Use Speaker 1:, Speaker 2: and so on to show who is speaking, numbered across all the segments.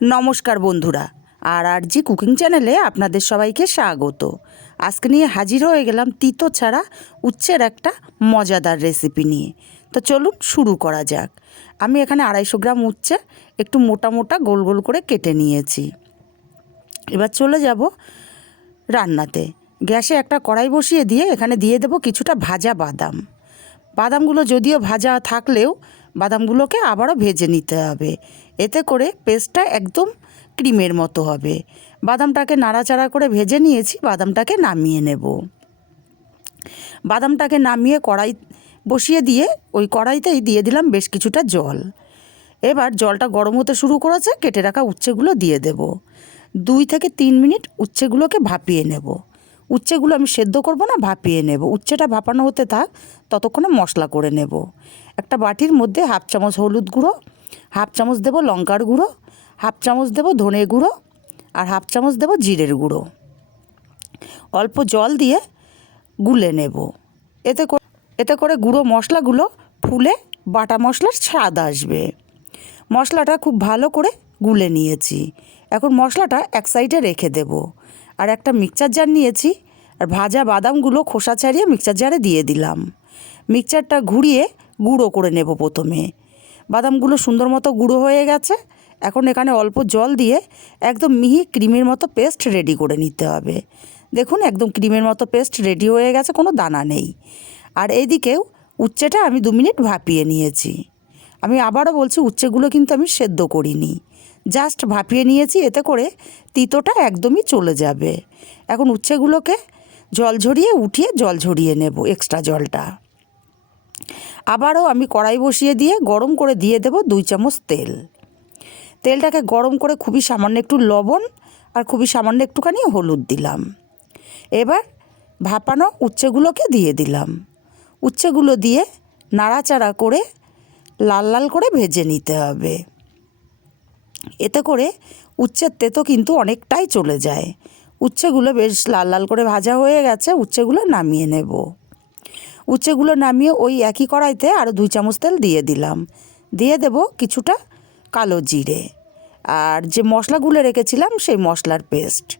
Speaker 1: নমস্কার বন্ধুরা, আর আর জি কুকিং চ্যানেলে আপনাদের সবাইকে স্বাগত। আজকে নিয়ে হাজির হয়ে গেলাম তিতো ছাড়া উচ্ছের একটা মজাদার রেসিপি নিয়ে। তো চলুন শুরু করা যাক। আমি এখানে আড়াইশো গ্রাম উচ্ছে একটু মোটা মোটা গোল গোল করে কেটে নিয়েছি। এবার চলে যাব রান্নাতে। গ্যাসে একটা কড়াই বসিয়ে দিয়ে এখানে দিয়ে দেবো কিছুটা ভাজা বাদাম। বাদামগুলো যদিও ভাজা থাকলেও বাদামগুলোকে আবারও ভেজে নিতে হবে। এতে করে পেস্টটা একদম ক্রিমের মতো হবে। বাদামটাকে নাড়াচাড়া করে ভেজে নিয়েছি, বাদামটাকে নামিয়ে নেব। বাদামটাকে নামিয়ে কড়াই বসিয়ে দিয়ে, ওই কড়াইতেই দিয়ে দিলাম বেশ কিছুটা জল। এবার জলটা গরম হতে শুরু করেছে, কেটে রাখা উচ্ছেগুলো দিয়ে দেব। দুই থেকে তিন মিনিট উচ্ছেগুলোকে ভাপিয়ে নেব। উচ্ছেগুলো আমি সেদ্ধ করব না, ভাপিয়ে নেব। উচ্ছেটা ভাপানো হতে থাক, ততক্ষণে মশলা করে নেব। একটা বাটির মধ্যে হাফ চামচ হলুদ গুঁড়ো, হাফ চামচ দেবো লঙ্কার গুঁড়ো, হাফ চামচ দেবো ধনে গুঁড়ো আর হাফ চামচ দেবো জিরের গুঁড়ো। অল্প জল দিয়ে গুলে নেব। এতে এতে করে গুঁড়ো মশলাগুলো ফুলে বাটা মশলার স্বাদ আসবে। মশলাটা খুব ভালো করে গুলে নিয়েছি। এখন মশলাটা এক সাইডে রেখে দেব। আর একটা মিক্সচার জার নিয়েছি আর ভাজা বাদামগুলো খোসা ছাড়িয়ে মিক্সচার জারে দিয়ে দিলাম। মিক্সচারটা ঘুরিয়ে গুঁড়ো করে নেব প্রথমে। বাদামগুলো সুন্দর মতো গুঁড়ো হয়ে গেছে। এখন এখানে অল্প জল দিয়ে একদম মিহি ক্রিমের মতো পেস্ট রেডি করে নিতে হবে। দেখুন একদম ক্রিমের মতো পেস্ট রেডি হয়ে গেছে, কোনো দানা নেই। আর এইদিকেও উচ্ছেটা আমি দু মিনিট ভাপিয়ে নিয়েছি। আমি আবারও বলছি, উচ্ছেগুলো কিন্তু আমি সেদ্ধ করিনি। জাস্ট ভাপিয়ে নিয়েছি, এতে করে তিতোটা একদমই চলে যাবে। এখন উচ্ছেগুলোকে জল ঝরিয়ে উঠিয়ে জল ঝরিয়ে নেব এক্সট্রা জলটা। আবারও আমি কড়াই বসিয়ে দিয়ে গরম করে দিয়ে দেব দুই চামচ তেল। তেলটাকে গরম করে খুবই সামান্য একটু লবণ আর খুবই সামান্য একটুখানি হলুদ দিলাম। এবার ভাপানো উচ্ছেগুলোকে দিয়ে দিলাম। উচ্ছেগুলো দিয়ে নাড়াচাড়া করে লাল লাল করে ভেজে নিতে হবে। এতে করে উচ্ছের তেতো কিন্তু অনেকটাই চলে যায়। উচ্ছেগুলো বেশ লাল লাল করে ভাজা হয়ে গেছে, উচ্ছেগুলো নামিয়ে নেব। উচ্ছেগুলো নামিয়ে ওই একই কড়াইতে আরও দুই চামচ তেল দিয়ে দিলাম। দিয়ে দেব কিছুটা কালো জিরে। আর যে মশলাগুলো রেখেছিলাম সেই মশলার পেস্ট।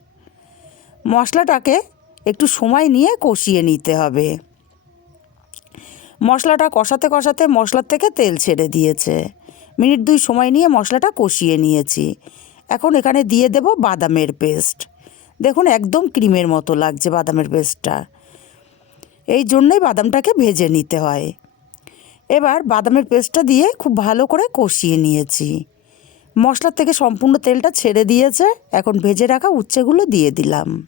Speaker 1: মশলাটাকে একটু সময় নিয়ে কষিয়ে নিতে হবে। মশলাটা কষাতে কষাতে মশলার থেকে তেল ছেড়ে দিয়েছে। মিনিট দুই সময় নিয়ে মশলাটা কষিয়ে নিয়েছি। এখন এখানে দিয়ে দেব বাদামের পেস্ট। দেখুন একদম ক্রিমের মতো লাগছে বাদামের পেস্টটা। এই জন্যই বাদামটাকে ভেজে নিতে হয়। এবার বাদামের পেস্টটা দিয়ে খুব ভালো করে কষিয়ে নিয়েছি। মশলার থেকে সম্পূর্ণ তেলটা ছেড়ে দিয়েছে। এখন ভেজে রাখা উচ্ছেগুলো দিয়ে দিলাম।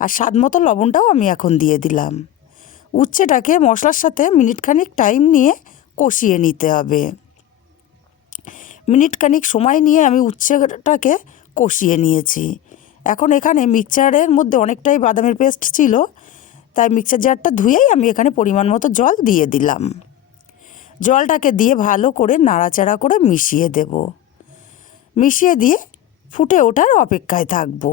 Speaker 1: আর স্বাদ মতো লবণটাও আমি এখন দিয়ে দিলাম। উচ্ছেটাকে মশলার সাথে মিনিটখানিক টাইম নিয়ে কষিয়ে নিতে হবে। মিনিটখানিক সময় নিয়ে আমি উচ্ছেটাকে কষিয়ে নিয়েছি। এখন এখানে মিক্সচারের মধ্যে অনেকটাই বাদামের পেস্ট ছিল, তাই মিক্সার জারটা ধুয়েই আমি এখানে পরিমাণ মতো জল দিয়ে দিলাম। জলটাকে দিয়ে ভালো করে নাড়াচাড়া করে মিশিয়ে দেব। মিশিয়ে দিয়ে ফুটে ওঠার অপেক্ষায় থাকব।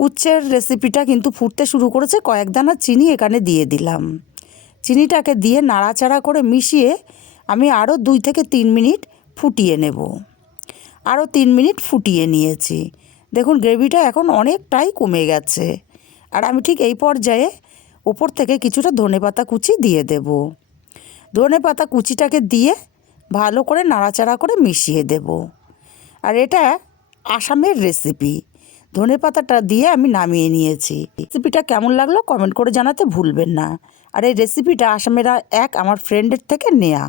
Speaker 1: উচ্ছের রেসিপিটা কিন্তু ফুটতে শুরু করেছে কয়েক দানা চিনি এখানে দিয়ে দিলাম। চিনিটাকে দিয়ে নাড়াচাড়া করে মিশিয়ে আমি আরও দুই থেকে তিন মিনিট ফুটিয়ে নেব। আরও তিন মিনিট ফুটিয়ে নিয়েছি। দেখুন গ্রেভিটা এখন অনেকটাই কমে গেছে। আর আমি ঠিক এই পর্যায়ে ওপর থেকে কিছুটা ধনেপাতা কুচি দিয়ে দেব। ধনেপাতা কুচিটাকে দিয়ে ভালো করে নাড়াচাড়া করে মিশিয়ে দেব। আর এটা আসামের রেসিপি ধনে পাতাটা দিয়ে আমি নামিয়ে নিয়েছি। রেসিপিটা কেমন লাগল কমেন্ট করে জানাতে ভুলবেন না। আর এই রেসিপিটা আসামেরা এক আমার ফ্রেন্ডের থেকে নেয়া।